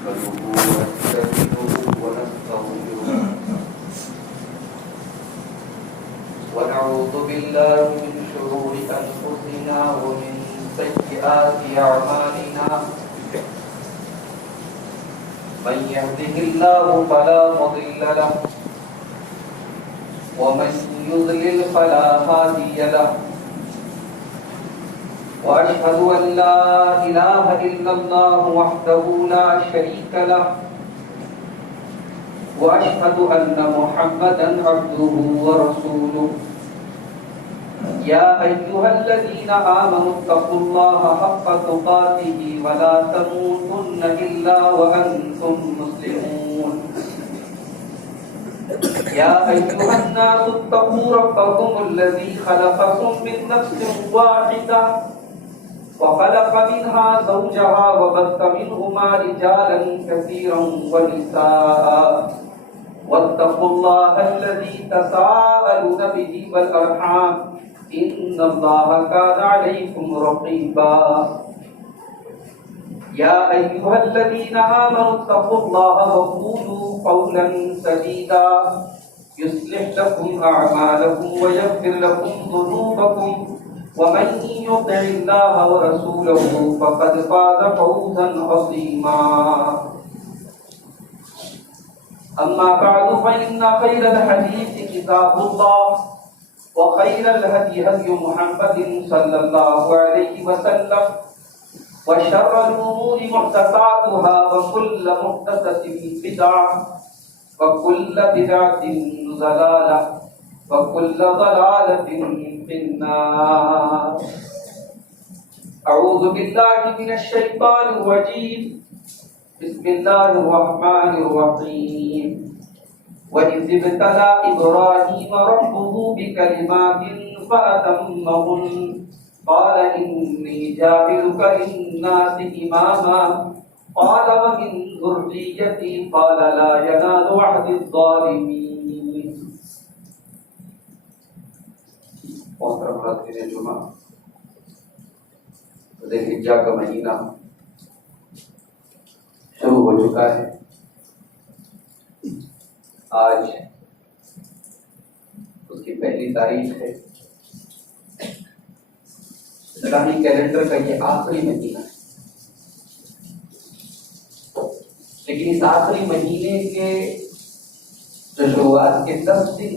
ونعوذ بالله من شرور أنفسنا ومن سيئات أعمالنا من يهده الله فلا مضل له ومن يضلل فلا هادي له وأشهد أن لا إله إلا الله وحده لا شريك له وأشهد أن محمدا عبده ورسوله يا أيها الذين آمنوا اتقوا الله حق تقاته ولا تموتن إلا وأنتم مسلمون يا أيها الناس اتقوا ربكم الذي خلقكم من نفس واحدة وخلق منها زوجها وبث منهما رجالا كثيرا ونساء واتقوا الله الذي تساءلون به والأرحام إن الله كان عليكم رقيبا يا أيها الذين آمنوا اتقوا الله وقولوا قولا سديدا يصلح لكم أعمالكم ويغفر لكم ذنوبكم ومن يطع الله ورسوله فقد فاز فوزا عظيما أما بعد فإن خير الحديث كتاب الله وخير الهدي هدي محمد صلى الله عليه وسلم وشر الأمور محدثاتها وكل محدثة بدعة وكل بدعة ضلالة وكل ضلالة في النار أعوذ بالله من الشيطان الرجيم بسم الله الرحمن الرحيم وإذ ابتلى إبراهيم ربه بكلمات فأتمهن قال إني جاعلك للناس إماما قال ومن ذريتي قال لا ينال عهد الظالمين. محترم حاضرین جمعہ، ذی الحجہ کا مہینہ شروع ہو چکا ہے. آج اس کی پہلی تاریخ ہے. اسلامی کیلنڈر کا یہ آخری مہینہ ہے، لیکن اس آخری مہینے کے جو شروعات کے 10 دن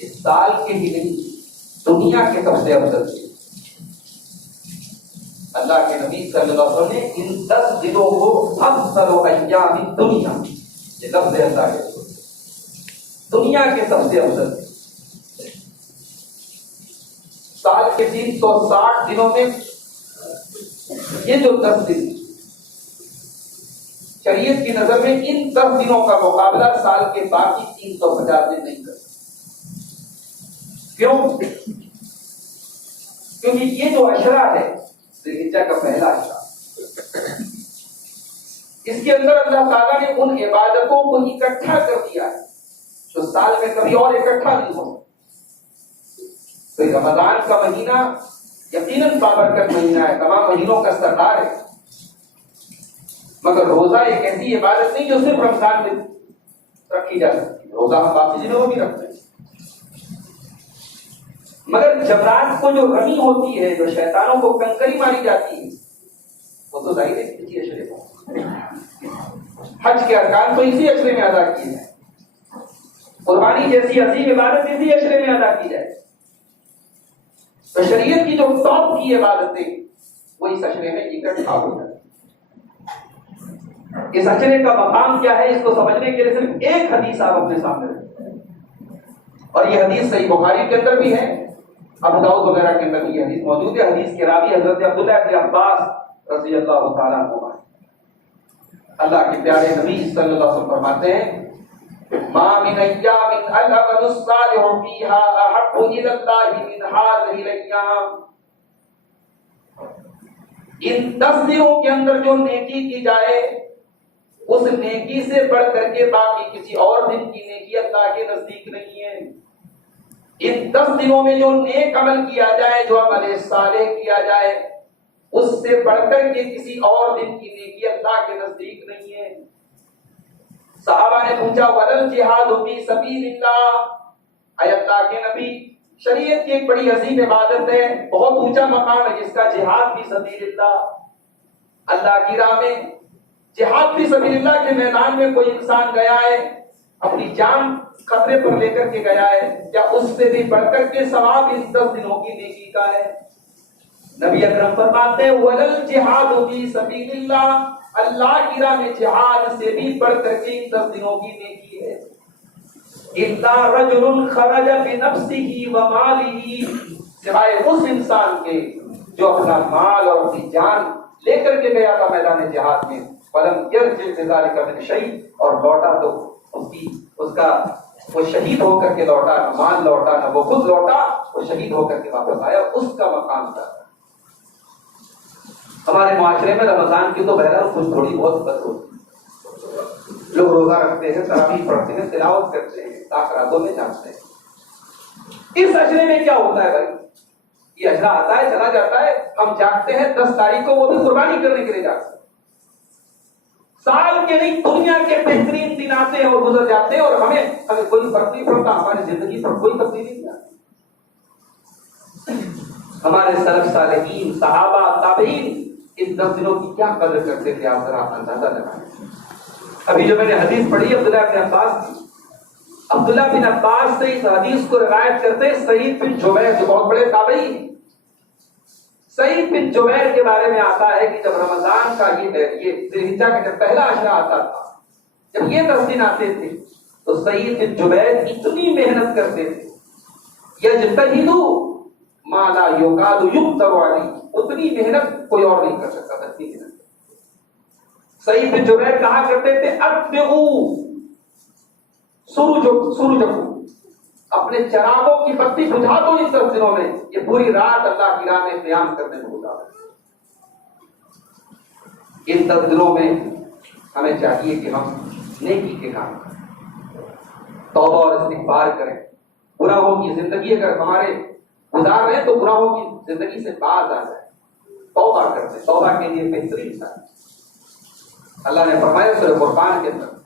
اس سال کے ہی نہیں دنیا کے سب سے افضل تھے. اللہ کے نبی صلی اللہ علیہ وسلم نے ان 10 دنوں کو افضل ایام دنیا، یہ لفظ ہے اللہ کے رسول، دنیا کے سب سے افضل تھے. سال کے 360 دنوں میں یہ جو 10 دن شریعت کی نظر میں ان 10 دنوں کا مقابلہ سال کے باقی 350 دن نہیں کرتا. کیوں؟ کیونکہ یہ جو عشرہ ہے ذی الحجہ کا پہلا عشرہ، اس کے اندر اللہ تعالیٰ نے ان عبادتوں کو اکٹھا کر دیا ہے جو سال میں کبھی اور اکٹھا نہیں ہو. تو رمضان کا مہینہ یقیناً بابرکت مہینہ ہے، تمام مہینوں کا سردار ہے، مگر روزہ ایک ایسی عبادت نہیں جو صرف رمضان میں رکھی جا سکتی. روزہ ہم باقی دنوں میں بھی رکھتے ہیں، مگر جب رات کو جو رمی ہوتی ہے، جو شیطانوں کو کنکری ماری جاتی ہے، وہ تو ظاہر ہے اسی اشرے کو. حج کے ارکان تو اسی اشرے میں ادا کیے جائیں، قربانی جیسی عظیم عبادت اسی اشرے میں ادا کی جائے. تو شریعت کی جو ٹاپ کی عبادتیں وہ اس اشرے میں اکٹھا ہو جاتی. اس اشرے کا مقام کیا ہے، اس کو سمجھنے کے لیے صرف ایک حدیث آپ اپنے سامنے رکھیں، اور یہ حدیث صحیح بخاری کے اندر بھی ہے، ابو داؤد وغیرہ کے اندر بھی یہ حدیث موجود ہے. حدیث کے راوی حضرت عبداللہ بن عباس رضی اللہ تعالیٰ عنہ. اللہ کے پیارے نبی صلی اللہ علیہ وسلم فرماتے ہیں ما من ایام العمل الصالح فیہا احب الی اللہ من هذه الايام. ان 10 دنوں کے اندر جو نیکی کی جائے اس نیکی سے بڑھ کر کے باقی کسی اور دن کی نیکی اللہ کے نزدیک نہیں ہے. ان 10 دنوں میں جو نیک عمل کیا جائے، جو عمل صالح کیا جائے، اس سے بڑھ کر کے کسی اور دن کی نیکی اللہ کے نزدیک نہیں ہے۔ صحابہ نے پوچھا ولل جہاد فی سبیل اللہ، اے اللہ کے نبی شریعت کی ایک بڑی عظیم عبادت ہے، بہت اونچا مقام ہے جس کا جہاد فی سبیل اللہ، اللہ کی راہ میں جہاد فی سبیل اللہ کے میدان میں کوئی انسان گیا ہے، اپنی جان خطرے پر لے کر کے گیا ہے، کیا اس سے بھی بڑھ کر کے ثواب اس 10 دنوں کی نیکی کا ہے؟ نبی اکرم فرماتے ہیں ولل جہاد فی سبیل اللہ، اللہ کی راہ میں جہاد سے بھی بڑھ کر کے 10 دنوں کی نیکی ہے۔ الا رجل خرج بنفسه وماله، سوائے اس انسان کے جو اپنا مال اور اپنی جان لے کر کے گیا تھا میدان جہاد میں، فلم يرجع بذلك من شيء، اور لوٹا تو اس کا وہ شہید ہو کر کے لوٹا، نہ مال لوٹا نہ وہ خود لوٹا، وہ شہید ہو کر کے واپس آیا، اس کا مقام تھا۔ ہمارے معاشرے میں رمضان کی تو بہرحال کچھ تھوڑی بہت بات ہوتی ہے، لوگ روزہ رکھتے ہیں، تراویح پڑھتے ہیں، تلاوت کرتے ہیں، تاخراتوں میں جاتے ہیں۔ اس اشرے میں کیا ہوتا ہے بھائی؟ یہ اشرا آتا ہے چلا جاتا ہے، ہم جاگتے ہیں 10 تاریخ کو، وہ بھی قربانی کرنے کے لیے جاگتے ہیں۔ سال کے نہیں دنیا کے بہترین دن آتے ہیں اور گزر جاتے ہیں، اور ہمیں کوئی فرق نہیں پڑتا، ہماری زندگی پر کوئی تبدیلی نہیں آتی۔ ہمارے سلف صالحین صحابہ تابعین ان 10 دنوں کی کیا قدر کرتے تھے، آپ ذرا اندازہ لگائیں۔ ابھی جو میں نے حدیث پڑھی عبداللہ بن عباس کی، عبداللہ بن عباس سے اس حدیث کو روایت کرتے سعید بن جبیر جو بہت بڑے تابعی ہیں۔ سعید بن جبیر کے بارے میں آتا ہے کہ جب رمضان کا یہ ذی الحجہ کا جب پہلا عشرہ آتا تھا، جب یہ 10 دن آتے تھے تو سعید بن جبیر اتنی محنت کرتے تھے، یجتہدوا ما لا یکاد یقدر علیہ، اتنی محنت کوئی اور نہیں کر سکتا تھا۔ سعید بن جبیر کہا کرتے تھے اطفئوا سرجکم، اپنے چراغوں کی بتی بجھا دو اس 10 دنوں میں، یہ پوری رات اللہ کی راہ میں قیام کرنے میں گزارو۔ ان 10 دنوں میں ہمیں چاہیے کہ ہم نیکی کے کام کریں، توبہ اور استغفار کریں، گناہوں کی زندگی اگر ہمارے گزار رہے ہیں تو گناہوں کی زندگی سے باز آ جائے، توبہ کرتے، توبہ کے لیے بہترین سال اللہ نے فرمایا سورہ فرقان کے اندر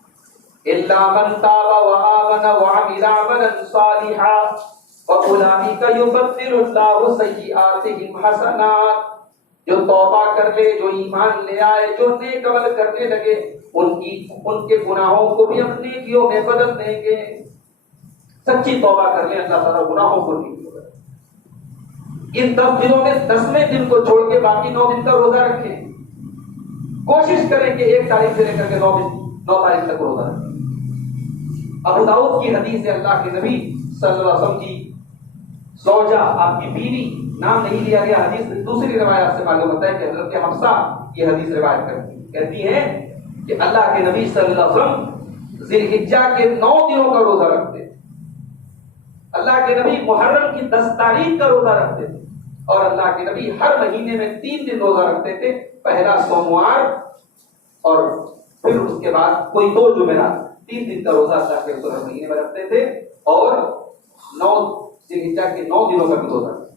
الا من تاب وآمن وعمل عملا صالحا فاولئک یبدل اللہ سیئاتہم حسنات، جو توبہ کر لے، جو ایمان لے آئے، جو نیک عمل کرنے لگے، ان کے گناہوں کو بھی ہم نیکیوں میں بدل دیں گے۔ سچی توبہ کر لیں، اللہ تعالیٰ گناہوں کو نہیں بدلے۔ ان 10 دنوں میں 10ویں دن کو چھوڑ کے باقی 9 دن کا روزہ رکھیں، کوشش کریں کہ 1 تاریخ سے لے کر کے 9 تاریخ تک روزہ رکھیں۔ ابو داؤد کی حدیث ہے، اللہ کے نبی صلی اللہ علیہ وسلم کی زوجہ، آپ کی بیوی، نام نہیں لیا گیا، حدیث دوسری روایت سے معلوم ہوتا ہے کہ حضرت حفصہ یہ حدیث روایت کہتی ہے کہ اللہ کے نبی صلی اللہ علیہ وسلم ذی الحجہ کے 9 دنوں کا روزہ رکھتے، اللہ کے نبی محرم کی 10 تاریخ کا روزہ رکھتے تھے، اور اللہ کے نبی ہر مہینے میں 3 دن روزہ رکھتے تھے، پہلا سوموار اور پھر اس کے بعد کوئی 2 جمعرات، 3 دن کا روزہ اللہ کے رسول مہینے میں رکھتے تھے، اور 9 ذی الحجہ کے 9 دنوں کا بھی روزہ رکھتے تھے۔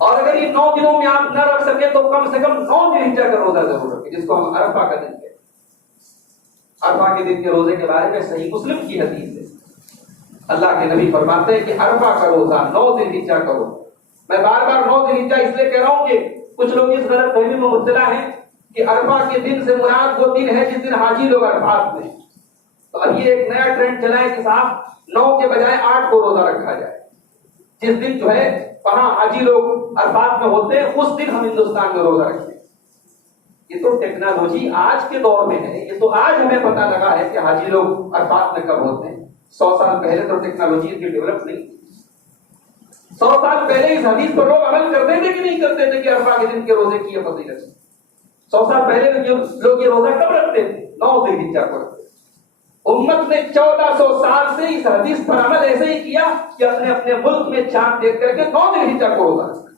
اور اگر یہ 9 دنوں میں آپ نہ رکھ سکے تو کم سے کم 9 ذی الحجہ کا روزہ ضرور رکھیں، جس کو ہم عرفہ کا دن کہتے ہیں۔ عرفہ کے دن کے روزے کے بارے میں صحیح مسلم کی حدیث ہے، اللہ کے نبی فرماتے ہیں کہ عرفہ کا روزہ 9 ذی الحجہ کا روزہ، میں بار بار 9 ذی الحجہ اس لیے کہہ رہا ہوں کہ کچھ لوگ اس غلط فہمی میں مبتلا ہیں کہ عرفہ کے دن سے مراد وہ دن ہے جس دن حاجی لوگ عرفات میں، تو اب یہ ایک نیا ٹرینڈ چلا ہے کہ صاحب 9 کے بجائے 8 کو روزہ رکھا جائے، جس دن جو ہے وہاں حاجی لوگ عرفات میں ہوتے ہیں اس دن ہم ہندوستان میں روزہ رکھتے ہیں۔ یہ تو ٹیکنالوجی آج کے دور میں ہے، یہ تو آج ہمیں پتہ لگا ہے کہ حاجی لوگ عرفات میں کب ہوتے ہیں، 100 سال پہلے تو ٹیکنالوجی کی ڈیولپ نہیں تھی۔ 100 سال پہلے اس حدیث پر لوگ عمل کرتے تھے کہ نہیں کرتے تھے کہ عرفہ کے دن کے روزے کی یہ فضیلت ہے؟ 100 سال پہلے لوگ یہ روزہ کب رکھتے تھے؟ 9 ذی الحجہ کو رکھتے تھے۔ امت نے 1400 سال سے اس حدیث پر عمل ایسے ہی کیا کہ اپنے اپنے ملک میں چاند دیکھ کر کے 9 ذی الحجہ کو روزہ رکھا،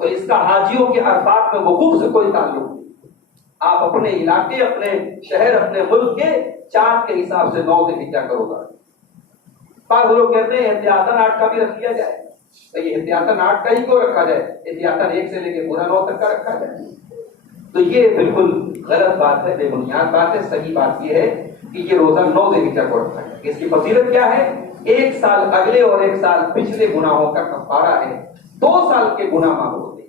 تو اس کا حاجیوں کے عرفات میں وقوف سے کوئی تعلق نہیں۔ آپ اپنے علاقے، اپنے شہر، اپنے ملک کے چاند کے حساب سے 9 ذی الحجہ کا روزہ رکھیں۔ بعض لوگ کہتے ہیں احتیاطاً 8 کا بھی رکھ لیا جائے، تو یہ احتیاطاً 8 کا ہی کیوں رکھا جائے؟ احتیاطاً 1 سے لے کے پورا 9 تک کا رکھا جائے؟ تو یہ بالکل غلط بات ہے، بے بنیاد بات ہے۔ صحیح بات یہ ہے کہ یہ روزہ 9 ذی الحجہ کو رکھا ہے۔ اس کی فضیلت کیا ہے؟ 1 سال اگلے اور 1 سال پچھلے گناہوں کا کفارہ ہے، 2 سال کے گناہ معاف ہوتے ہیں۔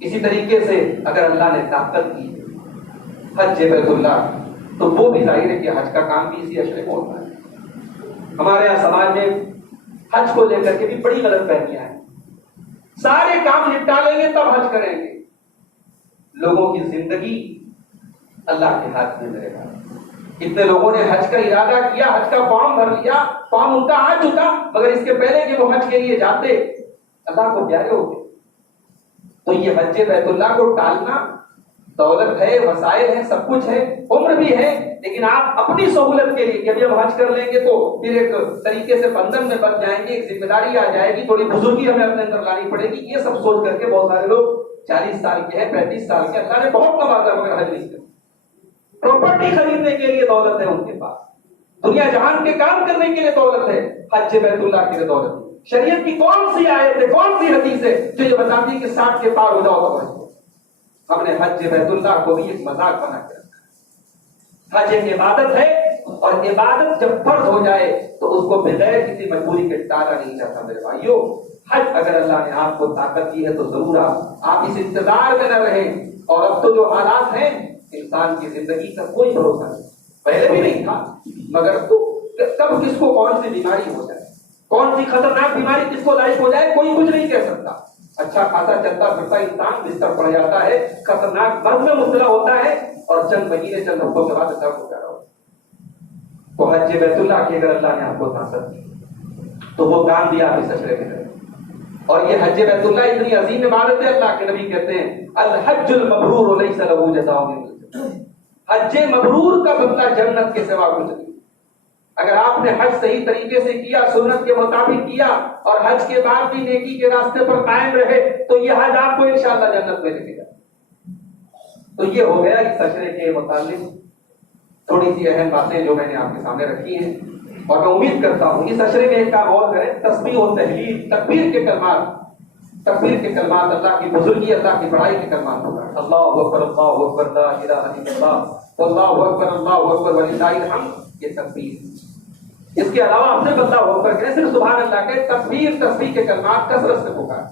اسی طریقے سے اگر اللہ نے طاقت کی حج بیت اللہ، تو وہ بھی ظاہر ہے کہ حج کا کام بھی اسی اشرے میں ہوتا ہے۔ ہمارے یہاں سماج میں حج کو لے کر کے بھی بڑی غلط فہمیاں ہیں۔ سارے کام نپٹا لیں گے تب حج کریں گے۔ لوگوں کی زندگی اللہ کے ہاتھ میں رہے گا۔ اتنے لوگوں نے حج کا ارادہ کیا، حج کا فارم بھر لیا، فارم ان کا آ چکا، مگر اس کے پہلے کہ وہ حج کے لیے جاتے اللہ کو پیارے ہوتے۔ تو یہ حج بیت اللہ کو ٹالنا، دولت ہے، وسائل ہے، سب کچھ ہے، عمر بھی ہے، لیکن آپ اپنی سہولت کے لیے کہ ابھی ہم حج کر لیں گے تو پھر ایک طریقے سے بندھن میں بچ جائیں گے، ایک ذمہ داری آ جائے گی، تھوڑی بزرگی ہمیں اپنے اندر لانی پڑے گی، یہ سب سوچ کر کے بہت سارے لوگ 40 سال کے ہیں، 35 سال کے، اللہ نے بہت نوازا مگر حج نہیں کرتے۔ پراپرٹی خریدنے کے لیے دولت ہے ان کے پاس، دنیا جہان کے کام کرنے کے لیے دولت ہے، حج بیت اللہ کے لیے دولت ہے۔ شریعت کی کون سی آیت ہے، کون سی حدیث ہے جو یہ بتاتی ہے کہ 60 کے پار ہو جاؤ تو حج؟ ہم نے حج بیت اللہ کو بھی ایک مذاق بنا کے رکھا۔ حج ایک عبادت ہے، اور عبادت جب فرض ہو جائے تو اس کو بغیر کسی مجبوری کے ٹالا نہیں جاتا۔ میرے بھائیو، حج اگر اللہ نے آپ کو طاقت دی ہے تو ضرور آپ اس انتظار میں نہ رہیں۔ اور اب تو جو حالات ہیں، انسان کی زندگی کا کوئی بھروسہ نہیں، پہلے بھی نہیں تھا، مگر تو کب کس کو کون سی بیماری ہو جائے، کون سی خطرناک بیماری کس کو لاحق ہو جائے، کوئی کچھ نہیں کہہ سکتا۔ اچھا خاصا چلتا پھرتا انسان بستر پڑ جاتا ہے، خطرناک مرض میں مبتلا ہوتا ہے، اور چند مہینے چند ہفتوں کے بعد اثر ہو جا رہا ہوتا ہے۔ تو حج بیت اللہ کی اگر اللہ نے آپ کو طاقت دی تو وہ کام بھی آپ اس اشرے میں کریں۔ اور یہ حج بیت اللہ اتنی عظیم عبادت ہے، اللہ کے نبی کہتے ہیں الحج المبرور لیس له جزاء الا الجنہ۔ حج مبرور کا بدلہ جنت کے سوا کچھ نہیں۔ اگر آپ نے حج صحیح طریقے سے کیا، سنت کے مطابق کیا، اور حج کے بعد بھی نیکی کے راستے پر قائم رہے، تو یہ حج آپ کو انشاءاللہ جنت میں لے گا۔ تو یہ ہو گیا اس اشرے کے متعلق تھوڑی سی اہم باتیں جو میں نے آپ کے سامنے رکھی ہیں، اور میں امید کرتا ہوں اس اشرے میں ایک کام اور کریں، تسبیح و تحلیل، تکبیر کے کلمات، اللہ کی بزرگی، اللہ کی بڑائی کے کلمات ہوگا۔ اللہ اکبر، اللہ اکبر، لا الہ الا اللہ، اللہ اکبر، اللہ اکبر وللہ الحمد، یہ تکبیر۔ اس کے علاوہ اپنے بندہ ہو کر کے صرف سبحان اللہ کے تسبیح کے کلمات کثرت سے پکار۔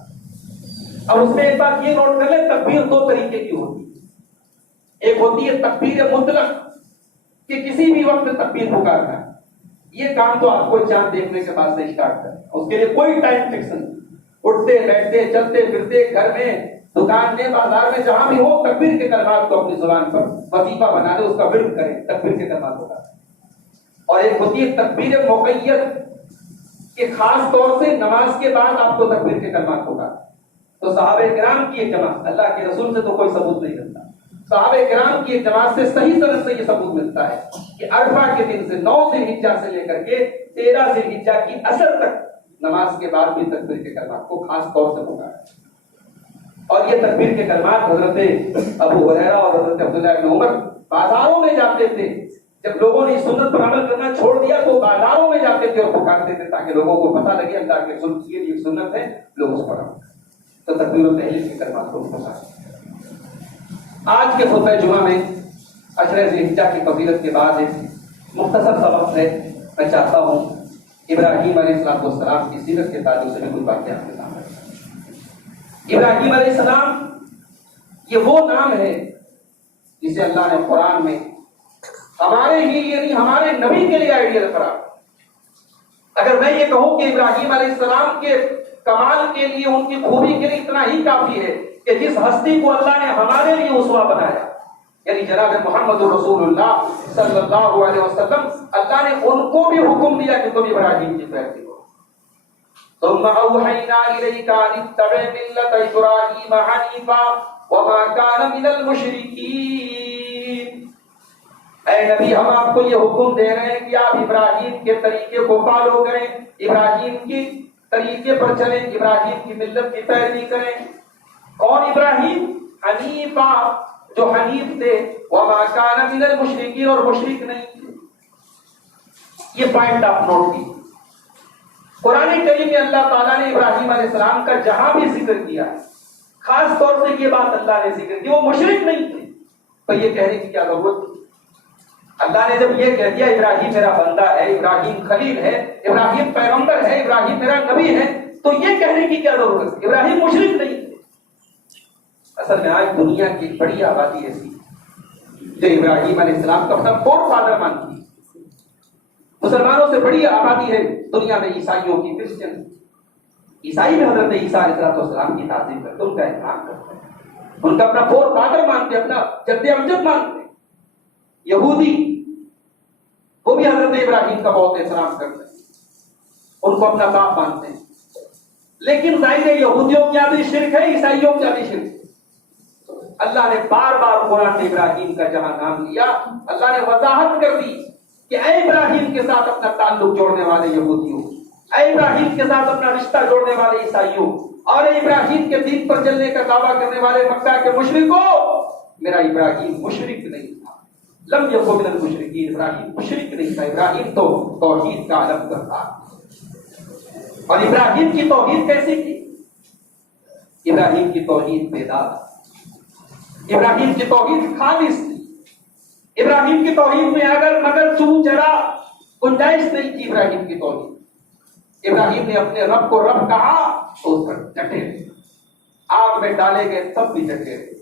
اب اس میں ایک بات یہ نوٹ کر لیں، تکبیر 2 طریقے کی ہوتی ہے۔ ایک ہوتی ہے تکبیر مطلق، کہ کسی بھی وقت تکبیر پکارنا ہے، یہ کام تو آپ کو چاند دیکھنے کے بعد سے اسٹارٹ کرنا ہے، اس کے لیے کوئی ٹائم فکس نہیں۔ اٹھتے بیٹھتے چلتے پھرتے، گھر میں، دکان میں، بازار میں، جہاں بھی ہو، تکبیر کے کلمات کو اپنی زبان پر وظیفہ بنا دے، اس کا ورد کریں، تکبیر کے کلمات ہوگا۔ اور ایک ہوتی ہے تکبیر مقید، کہ خاص طور سے نماز کے بعد آپ کو تکبیر کے کلمات ہوگا۔ تو صحابہ کرام کی ایک جماعت، اللہ کے رسول سے تو کوئی ثبوت نہیں ملتا، صحابہ کرام کی ایک جماعت سے صحیح طرح سے یہ ثبوت ملتا ہے کہ عرفہ کے دن سے 9 ذی الحجہ سے لے کر کے 13 ذی الحجہ کی عصر تک نماز کے بعد بھی تکبیر کے کلمات کو خاص طور سے پکارا۔ اور یہ تکبیر کے کلمات حضرت ابو ہریرہ اور حضرت عبداللہ بن عمر بازاروں میں جاتے تھے، جب لوگوں نے سنت پر عمل کرنا چھوڑ دیا تو بازاروں میں جاتے تھے اور پکارتے تھے، تاکہ لوگوں کو پتہ لگے اللہ کے رسول کی یہ سنت ہے، لوگ اس پر عمل کریں۔ تو تکبیر و تحلیل کے کلمات کو پکارتے۔ آج کے خطبہ جمعہ میں عشرہ ذی الحجہ کی فضیلت کے بعد ایک مختصر سا وقت ہے، میں چاہتا ہوں ابراہیم علیہ السلام کی سیرت کے تعلق سے بھی کچھ باتیں آپ کے سامنے۔ ابراہیم علیہ السلام یہ وہ نام ہے جسے اللہ نے قرآن میں ہمارے لیے، یعنی ہمارے نبی کے لیے آئیڈیل قرار۔ اگر میں یہ کہوں کہ ابراہیم علیہ السلام کے کمال کے لیے، ان کی خوبی کے لیے اتنا ہی کافی ہے کہ جس ہستی کو اللہ نے ہمارے لیے اسوہ بنایا، یعنی جناب محمد رسول اللہ صلی اللہ علیہ وسلم، اللہ نے ان کو بھی حکم دیا کہ تم ابراہیم کی پیروی کرو۔ ثم اوحینا الیک ان اتبع ملۃ ابراہیم حنیفا وما کان من المشرکین۔ اے نبی، ہم آپ کو یہ حکم دے رہے ہیں کہ آپ ابراہیم کے طریقے کو فالو کریں، ابراہیم کی طریقے پر چلیں، ابراہیم کی ملت کی پیروی کریں۔ کون ابراہیم؟ حنیفا، جو حنیف تھے، وما کان من المشرکین، اور مشرک نہیں تھے۔ یہ پوائنٹ آپ نوٹ کیجیے۔ قرآن کریم میں اللہ تعالیٰ نے ابراہیم علیہ السلام کا جہاں بھی ذکر کیا ہے، خاص طور سے یہ بات اللہ نے ذکر کی، وہ مشرک نہیں تھے، تو یہ کہنے کی کیا ضرورت تھی؟ اللہ نے جب یہ کہہ دیا ابراہیم میرا بندہ ہے، ابراہیم خلیل ہے، ابراہیم پیغمبر ہے، ابراہیم میرا نبی ہے، تو یہ کہنے کی کیا ضرورت ہے؟ ابراہیم مشرک نہیں تھے۔ اصل میں آج دنیا کی بڑی آبادی ایسی جو ابراہیم علیہ السلام کا اپنا فور فادر مانتی ہے۔ مسلمانوں سے بڑی آبادی ہے دنیا میں عیسائیوں کی، کرسچن۔ عیسائی میں حضرت عیسیٰ علیہ السلام کی تعظیم کرتے، ان کا احترام کرتے ہیں، ان کا اپنا فور فادر مانتے ہیں، اپنا جد امجد مانتے ہیں۔ یہودی وہ بھی حضرت ابراہیم کا بہت احترام کرتے ہیں، ان کو اپنا باپ مانتے ہیں، لیکن ظاہر ہے یہودیوں کیا بھی شرک ہے، عیسائیوں کیا بھی شرک ہے۔ اللہ نے بار بار قرآن میں ابراہیم کا جہاں نام لیا، اللہ نے وضاحت کر دی کہ اے ابراہیم کے ساتھ اپنا تعلق جوڑنے والے یہودیوں، اے ابراہیم کے ساتھ اپنا رشتہ جوڑنے والے عیسائیوں، اور اے ابراہیم کے دین پر چلنے کا دعویٰ کرنے والے مکہ کے مشرکوں، میرا ابراہیم مشرک نہیں تھا، لم یکن من المشرکین، ابراہیم مشرک نہیں تھا، ابراہیم تو توحید کا علم کرتا۔ اور ابراہیم کی توحید کیسی تھی؟ ابراہیم کی توحید بیدار، ابراہیم کی توحید خالص تھی، ابراہیم کی توحید میں اگر مگر چوں چرا گنجائش نہیں تھی۔ ابراہیم کی توحید، ابراہیم نے اپنے رب کو رب کہا تو اس پر ڈٹے رہے، آگ میں ڈالے گئے تب بھی ڈٹے رہے،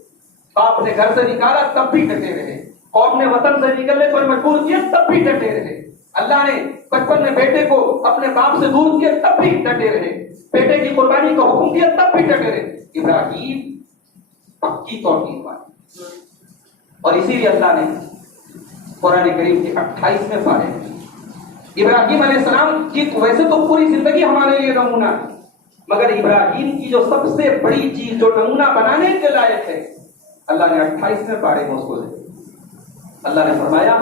باپ نے گھر سے نکالا تب بھی ڈٹے رہے، قوم نے وطن سے نکلنے پر مجبور کیا تب بھی ڈٹے رہے، اللہ نے بچپن میں بیٹے کو اپنے باپ سے دور کیا تب بھی ڈٹے رہے، بیٹے کی قربانی کا حکم دیا تب بھی ڈٹے رہے۔ ابراہیم پکی توحید والی، اور اسی لیے اللہ نے قرآن کریم کے 28ویں پارے میں ابراہیم علیہ السلام کی، ویسے تو پوری زندگی ہمارے لیے نمونہ ہے، مگر ابراہیم کی جو سب سے بڑی چیز جو نمونہ بنانے کے لائق ہے، اللہ نے 28ویں پارے میں اس کو دیا۔ اللہ نے فرمایا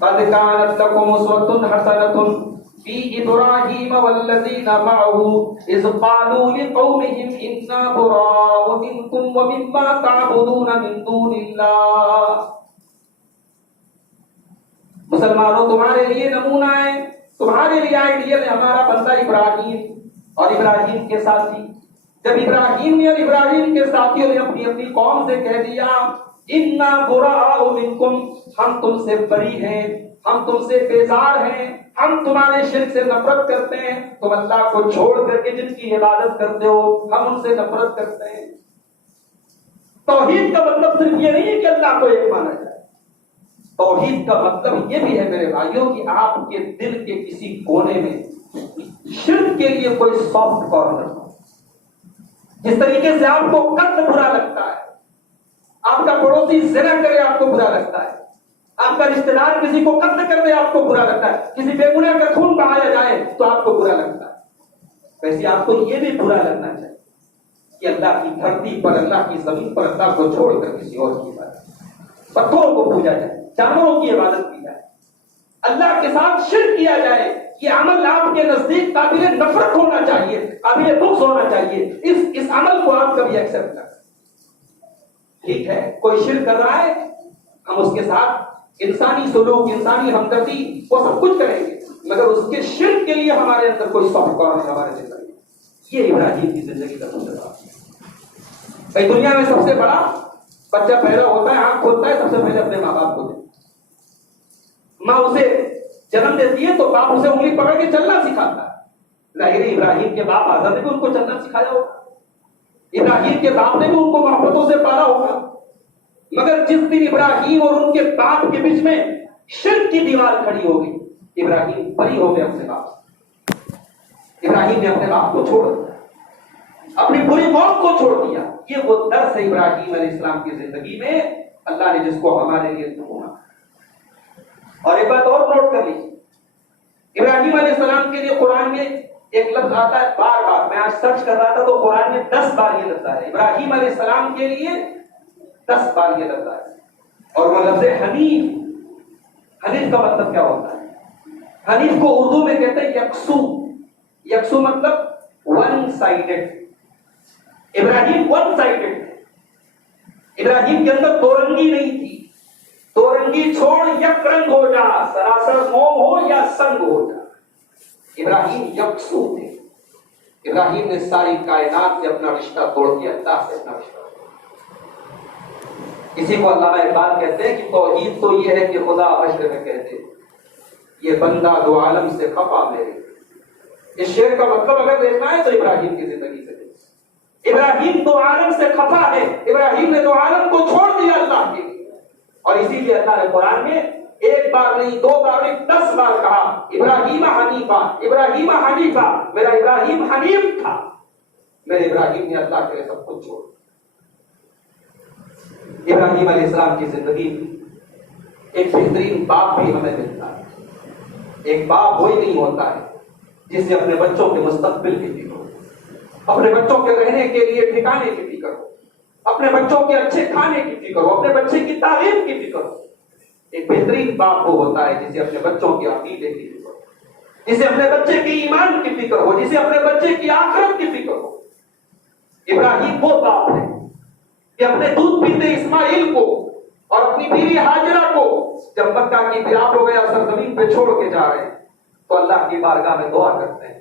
قد كانت لكم اسوة حسنة في إبراهيم والذين معه إذ قالوا لقومهم إنا براء منكم ومما تعبدون من دون الله۔ مسلمانوں تمہارے لیے نمونہ ہے، تمہارے لیے آئیڈیل ہے ہمارا بندہ ابراہیم اور ابراہیم کے ساتھی۔ جب ابراہیم نے اور ابراہیم کے ساتھیوں نے اپنی اپنی قوم سے کہہ دیا انا براء منکم، ہم تم سے بری ہیں، ہم تم سے بیزار ہیں، ہم تمہارے شرک سے نفرت کرتے ہیں، تم اللہ کو چھوڑ کر کے جن کی عبادت کرتے ہو ہم ان سے نفرت کرتے ہیں۔ توحید کا مطلب صرف یہ نہیں ہے کہ اللہ کو ایک مانا جائے، توحید کا مطلب یہ بھی ہے میرے بھائیوں کہ آپ کے دل کے کسی کونے میں شرک کے لیے کوئی سافٹ کارنر ہو۔ جس طریقے سے آپ کو قتل برا لگتا ہے، آپ کا پڑوسی زنا کرے آپ کو برا لگتا ہے، آپ کا رشتہ دار کسی کو قتل کر دے آپ کو برا لگتا ہے، کسی بے گناہ کا خون بہایا جائے تو آپ کو برا لگتا ہے، ویسے آپ کو یہ بھی برا لگنا چاہیے کہ اللہ کی دھرتی پر، اللہ کی زمین پر اللہ کو چھوڑ کر کسی اور کی عبادت، پتھروں کو پوجا جائے، جانوروں کی عبادت کی جائے، اللہ کے ساتھ شرک کیا جائے۔ یہ عمل آپ کے نزدیک قابل نفرت ہونا چاہیے، قابل بغض ہونا چاہیے، اس عمل کو آپ کبھی ایکسپٹ کریں۔ ٹھیک ہے کوئی شرک کر رہا ہے، ہم اس کے ساتھ انسانی سلوک، انسانی ہمدردی وہ سب کچھ کریں گے، مگر اس کے شرک کے لیے ہمارے اندر کوئی سافٹ کارنر ہمارے زندگی۔ یہ ابراہیم کی زندگی کا تجربہ ہے۔ بھائی دنیا میں سب سے بڑا بچہ پیدا ہوتا ہے، آنکھ کھولتا ہے، سب سے پہلے اپنے ماں باپ کو دیتا ہے، ماں اسے جنم دیتی ہے تو باپ اسے انگلی پکڑ کے چلنا سکھاتا ہے۔ ظاہر ابراہیم کے باپ آزاد نے بھی ان کو چلنا سکھایا ہوگا، ابراہیم کے باپ نے بھی ان کو محبتوں سے پالا ہوگا، مگر جس دن ابراہیم اور ان کے باپ کے بیچ میں شرک کی دیوار کھڑی ہو گئی، ابراہیم بری ہو گئے اپنے باپ سے، ابراہیم نے اپنے باپ کو چھوڑ دیا، اپنی پوری قوم کو چھوڑ دیا۔ یہ وہ درس ہے ابراہیم علیہ السلام کی زندگی میں، اللہ نے جس کو ہمارے لیے ڈھونڈا۔ اور ایک بات اور نوٹ کر لیجیے، ابراہیم علیہ السلام کے لیے قرآن میں ایک لفظ آتا ہے بار بار، میں آج سرچ کر رہا تھا تو قرآن میں 10 بار یہ لفظ ہے، ابراہیم علیہ السلام کے لیے 10 بار یہ لفظ ہے، اور وہ لفظ ہے حنیف۔ حنیف کا مطلب کیا ہوتا ہے؟ حنیف کو اردو میں کہتے ہیں یکسو، یکسو مطلب ون سائیڈڈ۔ ابراہیم ون سائیڈڈ تھے، ابراہیم کے اندر دو رنگی نہیں تھی، دو رنگی چھوڑ یک رنگ ہو جا، سراسر موم ہو یا سنگ ہو جا، ابراہیم یکسو تھے. ابراہیم نے ساری کائنات سے اپنا رشتہ توڑ دیا، اللہ سے اپنا رشتہ. اسی کو علامہ اقبال کہتے ہیں کہ توحید تو یہ ہے کہ خدا حشر میں کہتے یہ بندہ دو عالم سے خفا میرے. اس شعر کا مطلب اگر دیکھنا ہے تو ابراہیم کی زندگی سے دیکھیں. ابراہیم دو عالم سے خفا ہے، ابراہیم نے دو عالم کو چھوڑ دیا اللہ کے لیے. اور اسی لیے اللہ نے قرآن میں ایک بار نہیں، دو بار نہیں، 10 بار کہا ابراہیم حنیفہ، ابراہیم حنیفہ. میرا ابراہیم حنیف تھا، میرے ابراہیم نے اللہ کے لیے سب کچھ چھوڑ. ابراہیم علیہ السلام کی زندگی ایک بہترین باپ بھی ہمیں ملتا ہے. ایک باپ وہی نہیں ہوتا ہے جس سے اپنے بچوں کے مستقبل کی فکر ہو، اپنے بچوں کے رہنے کے لیے ٹھکانے کی فکر ہو، اپنے بچوں کے اچھے کھانے کی فکر ہو، اپنے بچے کی تعلیم کی فکر ہو. ایک بہترین باپ وہ ہوتا ہے جسے اپنے بچوں کے عقیدے کی فکر ہو، جسے اپنے بچے کی ایمان کی فکر ہو، جسے اپنے بچے کی آخرت کی فکر ہو. ابراہیم وہ باپ ہے کہ اپنے دودھ پیتے اسماعیل کو اور اپنی بیوی ہاجرہ کو جب مکہ کی فراق ہو گیا سرزمین پہ چھوڑ کے جا رہے ہیں تو اللہ کی بارگاہ میں دعا کرتے ہیں،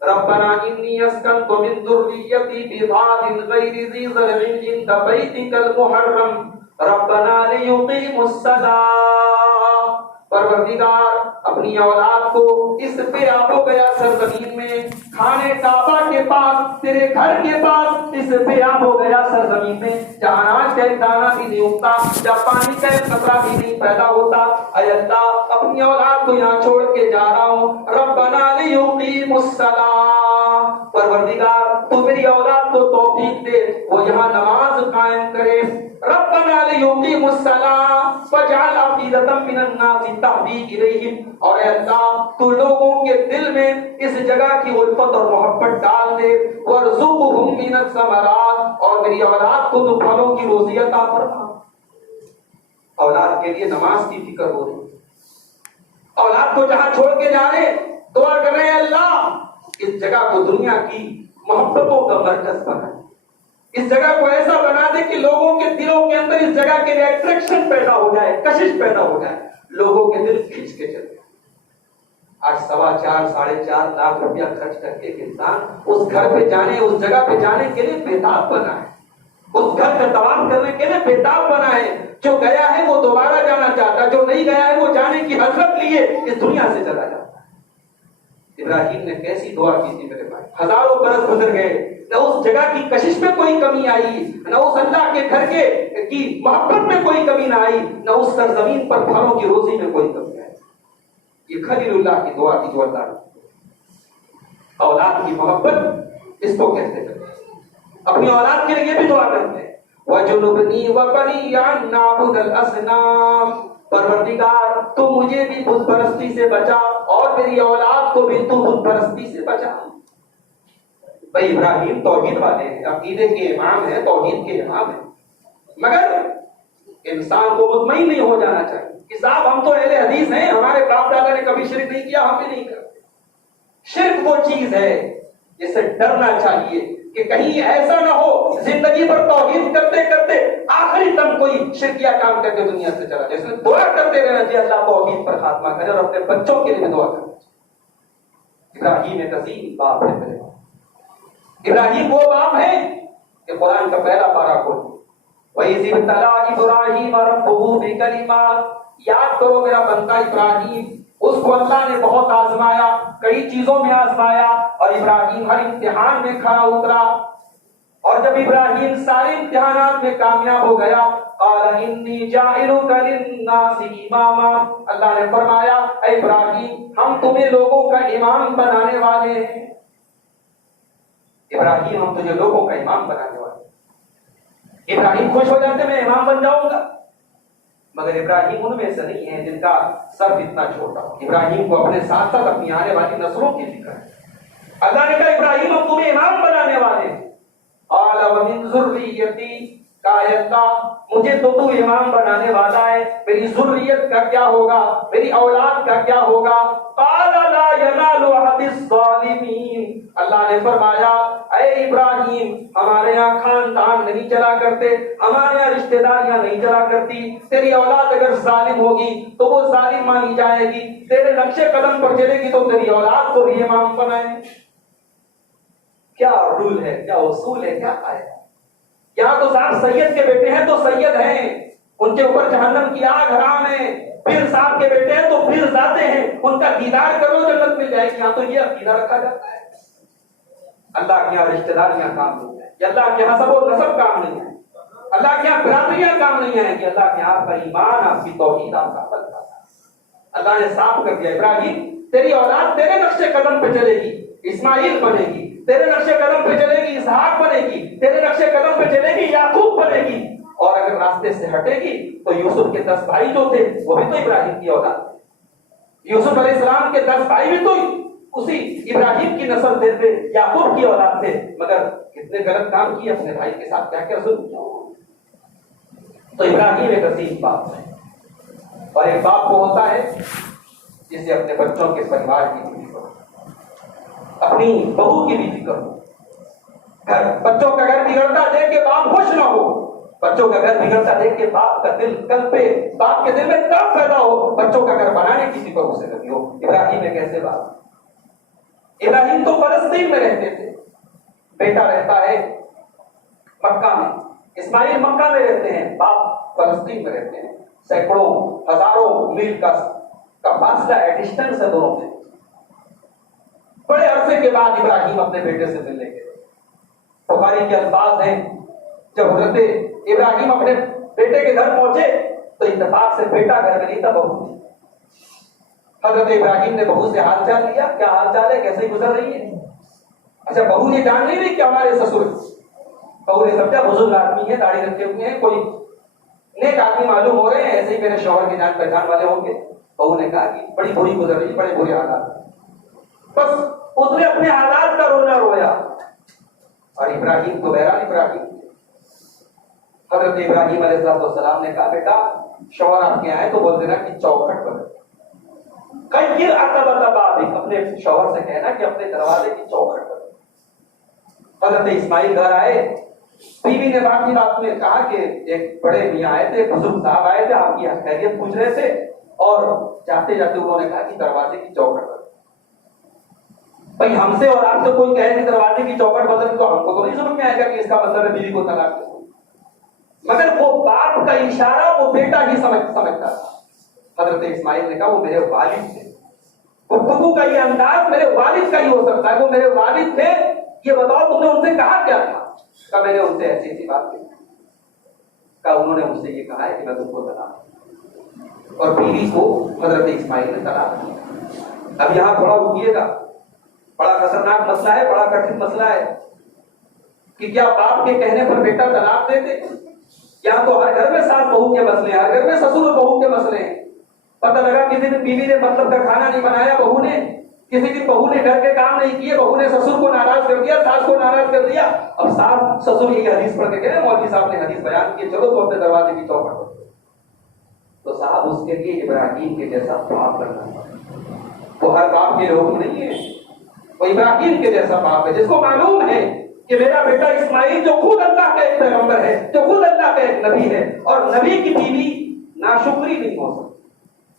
ربنا انی اسکنت من ذریتی بواد غیر ذی زرع عند بیتک المحرم ربنا لیقیموا الصلاۃ. پروردگار اپنی اولاد کو اس پہ آب و گیا سرزمین میں، کھانے کعبہ کے پاس، تیرے گھر کے پاس، اس پہ آب و گیا سرزمین میں جہاں اناج کا ایک دانہ بھی نہیں اگتا، جہاں پانی کا ایک قطرہ بھی نہیں پیدا ہوتا. اے اللہ اپنی اولاد کو یہاں چھوڑ کے جا رہا ہوں، ربنا لیقیموا الصلاۃ. پروردگار تو میری اولاد کو توفیق دے وہ یہاں نماز قائم کرے. ربنا لیقیموا الصلاۃ واجعل افئدۃ من الناس تهوی الیہم. اور اے اللہ تو لوگوں کے دل میں اس جگہ کی الفت اور محبت ڈال دے. وارزقہم من الثمرات. اور میری اولاد کو تو پھلوں کی روزی عطا فرما. اولاد کے لیے نماز کی فکر ہو رہی، اولاد کو جہاں چھوڑ کے جا رہے دعا کر رہے ہیں اللہ اس جگہ کو دنیا کی محبتوں کا مرکز بنا، اس جگہ کو ایسا بنا دے کہ لوگوں کے دلوں کے اندر اس جگہ کے لیے اٹریکشن پیدا ہو جائے، کشش پیدا ہو جائے، لوگوں کے دل کھینچ کے چلے. آج 4.25 4.5 لاکھ روپیہ خرچ کر کے ایک انسان اس گھر پہ جانے، اس جگہ پہ جانے کے لیے بیتاب بنا ہے، اس گھر کا طواف کرنے کے لیے بیتاب بنا ہے. جو گیا ہے وہ دوبارہ جانا چاہتا ہے، جو نہیں گیا ہے وہ جانے کی حسرت لیے اس دنیا سے چلا جاتا ہے. ابراہیم نے کیسی دعا کی تھی میرے بھائی. ہزاروں برس گزر گئے، نہ اس جگہ کی کشش میں کوئی کمی آئی، نہ اس اللہ کے گھر کے کی محبت میں کوئی کمی نہ آئی، نہ اس سرزمین پر پھلوں کی روزی میں کوئی کمی آئی. یہ خلیل اللہ کی دعا کی جو اللہ نے اولاد کی محبت اس کو کہتے ہیں. اپنی اولاد کے لیے بھی دعا کرتے ہیں وَجُنُبْنِي وَبَنِيَّ أَن نَّعْبُدَ الْأَصْنَامَ. پروردگار تو مجھے بھی بت پرستی سے بچا اور میری اولاد کو بھی تو بت پرستی سے بچا. بھائی ابراہیم توحید والے ہیں، عقیدے کے امام ہیں، توحید کے امام ہیں، مگر انسان کو مطمئن نہیں ہو جانا چاہیے کہ صاحب ہم تو اہل حدیث ہیں، ہمارے باپ دادا نے کبھی شرک نہیں کیا، ہم بھی نہیں کرتے. شرک وہ چیز ہے جس سے ڈرنا چاہیے کہ کہیں ایسا نہ ہو زندگی پر توحید کرتے کرتے آخری دم کوئی شرکیہ کام کر کے دنیا سے چلا جائے. اس لیے دعا کرتے رہنا چاہیے اللہ توحید پر خاتمہ کرے اور اپنے بچوں کے لیے دعا کرنا چاہیے. ابراہیم ایک عظیم باپ ہے میرے. ابراہیم وہ باپ ہے کہ قرآن کا پہلا پارہ کھول وَإِذِ ابْتَلَىٰ إِبْرَاهِيمَ رَبُّهُ بِكَلِمَاتٍ. یاد کرو میرا بندہ ابراہیم، اس کو اللہ نے بہت آزمایا، کئی چیزوں میں آزمایا اور ابراہیم ہر امتحان میں کھڑا اترا. اور جب ابراہیم سارے امتحانات میں کامیاب ہو گیا قَالَ إِنِّي جَاعِلُكَ لِلنَّاسِ إِمَامًا. اللہ نے فرمایا اے ابراہیم ہم تمہیں لوگوں کا امام بنانے والے ہیں. ابراہیم ہم تجھے لوگوں کا امام بنانے والے. ابراہیم خوش ہو جاتے میں امام بن جاؤں گا، مگر ابراہیم ان میں سے نہیں ہے جن کا سر اتنا چھوٹا ہو. ابراہیم کو اپنے ساتھ ساتھ اپنی آنے والی نسلوں کی فکر ہے. اللہ نے کہا ابراہیم ہم تمہیں امام بنانے والے. قال ومن ذریتی. کہا اے اللہ مجھے تو امام بنانے والا ہے، میری ذریت کا کیا ہوگا، میری اولاد کا کیا ہوگا؟ قال لا ینال عہد الظالمین، اللہ نے فرمایا اے ابراہیم ہمارے یہاں خاندان نہیں چلا کرتے، ہمارے یہاں رشتہ داریاں نہیں چلا کرتی، تیری اولاد اگر ظالم ہوگی تو وہ ظالم مانی جائے گی، تیرے نقش قدم پر چلے گی تو تیری اولاد کو بھی امام بنائیں۔ کیا رول ہے، کیا اصول ہے، کیا قاعدہ ہے؟ یہاں تو صاحب سید کے بیٹے ہیں تو سید ہیں، ان کے اوپر جہنم کی آگ حرام ہے، پیر صاحب کے بیٹے ہیں تو پیر ذاتے ہیں، ان کا دیدار کرو جنت مل جائے گی۔ یہاں تو یہ عقیدہ رکھا جاتا ہے۔ اللہ کے یہاں رشتہ داریاں کام نہیں ہے، اللہ کے یہاں سب و نسب کام نہیں ہے، اللہ کے یہاں برادریاں کام نہیں ہے، کہ اللہ کے یہاں آپ کا ایمان، آپ کی توحید، آپ کا عمل کرتا ہے۔ اللہ نے صاف کر دیا ابراہیم تیری اولاد تیرے نقش قدم پہ چلے گی، اسماعیل بنے گی، تیرے نقش قدم پہ چلے گی اسحاق بنے گی، تیرے نقش قدم پہ چلے گی یعقوب بنے گی، اور اگر راستے سے ہٹے گی تو یوسف کے 10 بھائی جو تھے وہ بھی تو ابراہیم کی اولاد تھے، یوسف علیہ السلام کے 10 بھائی بھی تو اسی ابراہیم کی نسل تھے، یعقوب کی اولاد تھے، مگر کتنے غلط کام کیے، اپنے بھائی کے ساتھ کیا کیا ظلم کیا۔ تو ابراہیم ایک عظیم باپ ہے، اور ایک باپ کو ہوتا ہے جسے اپنے بچوں کے پریوار کی بھی فکر ہو، اپنی بہو کی بھی فکر ہو، بچوں کا گھر بگڑتا دیکھ کے باپ خوش نہ ہو، بچوں کا گھر بگڑتا دیکھ کے باپ کا دل کل پہ، باپ کے دل میں تڑپ پیدا ہو، بچوں کا گھر بنانے کی فکر اسے لگی ہو۔ ابراہیم ایک ایسے باپ، ابراہیم تو فلسطین میں رہتے تھے، بیٹا رہتا ہے مکہ میں، اسماعیل مکہ میں رہتے ہیں، باپ فلسطین میں رہتے ہیں، سینکڑوں ہزاروں میل کا فاصلہ ہے، ڈسٹینس ہے دونوں میں۔ بڑے عرصے کے بعد ابراہیم اپنے بیٹے سے ملنے گئے، بخاری کے الفاظ ہیں جب حضرت ابراہیم اپنے بیٹے کے گھر پہنچے تو اتفاق سے بیٹا گھر میں نہیں تھا، بہو تھی۔ حضرت ابراہیم نے بہو سے حال چال لیا، کیا حال چال ہے، کیسے گزر رہی ہے؟ اچھا بہو یہ جان نہیں رہی کہ ہمارے سسر، بہو نے سمجھا بزرگ آدمی ہے، داڑھی رکھے ہوئے ہیں، کوئی نیک آدمی معلوم ہو رہے ہیں، ایسے ہی میرے شوہر کی جان پہچان والے ہوں گے۔ بہو نے کہا کہ بڑی بری گزر رہی، بڑے برے حالات، بس اس نے اپنے حالات کا رونا رویا، اور ابراہیم تو بہرحال ابراہیم، حضرت ابراہیم علیہ السلام نے کہا بیٹا شوہر آپ کے آئے تو بول دینا کہ چوکھٹ پر کئی اپنے شوہر سے کہنا کہ اپنے دروازے کی چوکھٹ پر۔ حضرت اسماعیل گھر آئے، بیوی نے باقی رات میں کہا کہ ایک بڑے میاں آئے تھے، بزرگ صاحب آئے تھے، آپ کی خیریت پوچھ رہے تھے، اور جاتے جاتے انہوں نے کہا کہ دروازے کی چوکھٹ پر۔ بھائی ہم سے اور آپ سے کوئی کہے کہ دروازے کی چوکھٹ بدل تو ہم کو تو نہیں سمجھ میں آئے گا کہ اس کا مطلب ہے بیوی کو طلاق دو، مگر وہ باپ کا اشارہ وہ بیٹا ہی سمجھتا تھا۔ حضرت اسماعیل نے کہا وہ میرے والد تھے، گفتگو کا یہ انداز میرے والد کا ہی ہو سکتا ہے، وہ میرے والد تھے، یہ بتاؤ تم نے ان سے کہا کیا تھا؟ کہا میں نے ان سے ایسی ایسی بات کی، کہا انہوں نے مجھ سے یہ کہا ہے کہ میں تم کو طلاق دوں، اور بیوی کو حضرت اسماعیل نے طلاق دیا۔ اب یہاں تھوڑا رکیے گا، بڑا خطرناک مسئلہ ہے، بڑا کٹھن مسئلہ ہے کہ کیا باپ کے کہنے پر بیٹا طلاق دے دے؟ یہاں تو ہر گھر میں ساس بہو کے مسئلے ہیں، ہر گھر میں سسر بہو کے مسئلے ہیں۔ پتہ لگا کسی دن بیوی نے مطلب کا کھانا نہیں بنایا، بہو نے کسی دن بہو نے گھر کے کام نہیں کیے، بہو نے سسر کو ناراض کر دیا، ساس کو ناراض کر دیا، اب ساس سسر یہ حدیث پڑھ کے کہے مولوی صاحب نے حدیث بیان کی چلو تو اپنے دروازے کی چوکھٹ پر، تو صاحب اس کے لیے ابراہیم کے جیسا باپ کرنا، وہ ہر باپ کے حکم نہیں ہے، وہ ابراہیم کے جیسا باپ ہے جس کو معلوم ہے کہ میرا بیٹا اسماعیل جو خود اللہ کا ایک پیغمبر ہے، جو خود اللہ کا ایک نبی ہے، اور نبی کی بیوی ناشکری نہیں ہو سکتی۔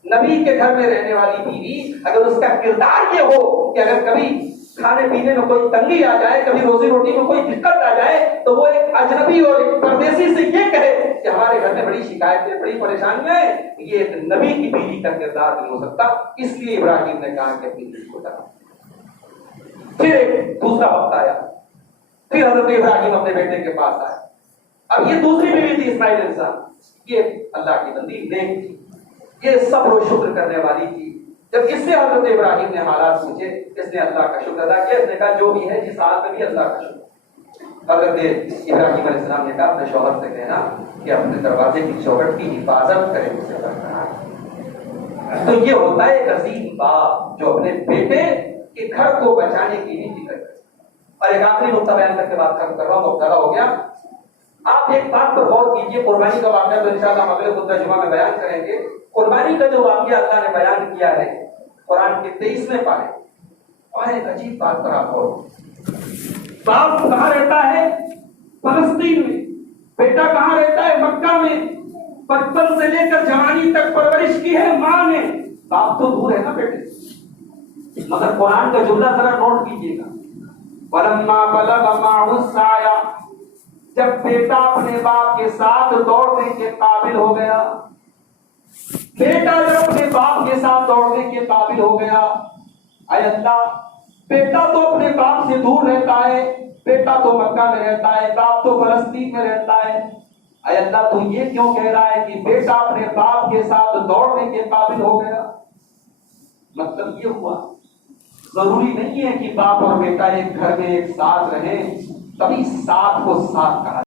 نبی کے گھر میں رہنے والی بیوی اگر اس کا کردار یہ ہو کہ اگر کبھی کھانے پینے میں کوئی تنگی آ جائے، کبھی روزی روٹی میں کوئی دقت آ جائے، تو وہ ایک اجنبی اور ایک پردیسی سے یہ کہے کہ ہمارے گھر میں بڑی شکایتیں، بڑی پریشانیاں ہیں، یہ ایک نبی کی بیوی کا کردار نہیں ہو سکتا۔ اس لیے ابراہیم نے کہا کہ اپنی بیوی کو طلاق۔ پھر ایک دوسرا وقت آیا، پھر حضرت ابراہیم اپنے بیٹے کے پاس آئے، اب یہ دوسری بیوی تھی اسماعیل علیہ السلام، یہ اللہ کی بندی نیک تھی، یہ صبر و شکر کرنے والی تھی۔ جب اس سے حضرت ابراہیم نے حالات پوچھے، اس نے اللہ کا شکر ادا کیا، اس نے کہا جو بھی ہے جس حال میں بھی اللہ کا شکر۔ حضرت ابراہیم علیہ السلام نے کہا اپنے شوہر سے کہنا کہ اپنے دروازے کی چوکھٹ کی حفاظت کرے، اسے برقرار۔ تو یہ ہوتا ہے ایک عظیم باپ جو اپنے بیٹے کے گھر کو بچانے کی بھی فکر کرے۔ اور ایک آخری نقطہ بیان کر کے بات ختم کر رہا ہوں، مبتلا ہو گیا۔ آپ ایک بات پر غور کیجئے، قربانی کا واقعہ تو انشاءاللہ ہم اگلے خطبہ جمعہ میں بیان کریں گے۔ قربانی کا جو واقعہ اللہ نے بیان کیا ہے قرآن کے 23ویں پارے، اور ایک عجیب بات پر آپ غور کیجئے۔ باپ کہاں رہتا ہے؟ فلسطین میں۔ بیٹا کہاں رہتا ہے؟ مکہ میں۔ بچپن سے لے کر جوانی تک پرورش کی ہے ماں نے، باپ تو دور ہے نا بیٹے سے۔ مگر قرآن کا جملہ ذرا نوٹ کیجئے گا، وَلَمَّا بَلَغَ مَعَهُ السَّعْيَ، جب بیٹا اپنے باپ کے ساتھ دوڑنے کے قابل ہو گیا، بیٹا جب اپنے باپ کے ساتھ دوڑنے کے قابل ہو گیا، اے اللہ، بیٹا تو اپنے باپ سے دور رہتا ہے، بیٹا تو مکہ میں رہتا ہے، باپ تو فلسطین میں رہتا ہے، اے اللہ تو یہ کیوں کہہ رہا ہے کہ بیٹا اپنے باپ کے ساتھ دوڑنے کے قابل ہو گیا؟ مطلب یہ ہوا ضروری نہیں ہے کہ باپ اور بیٹا ایک گھر میں ایک ساتھ رہیں تبھی ساتھ کو ساتھ کہا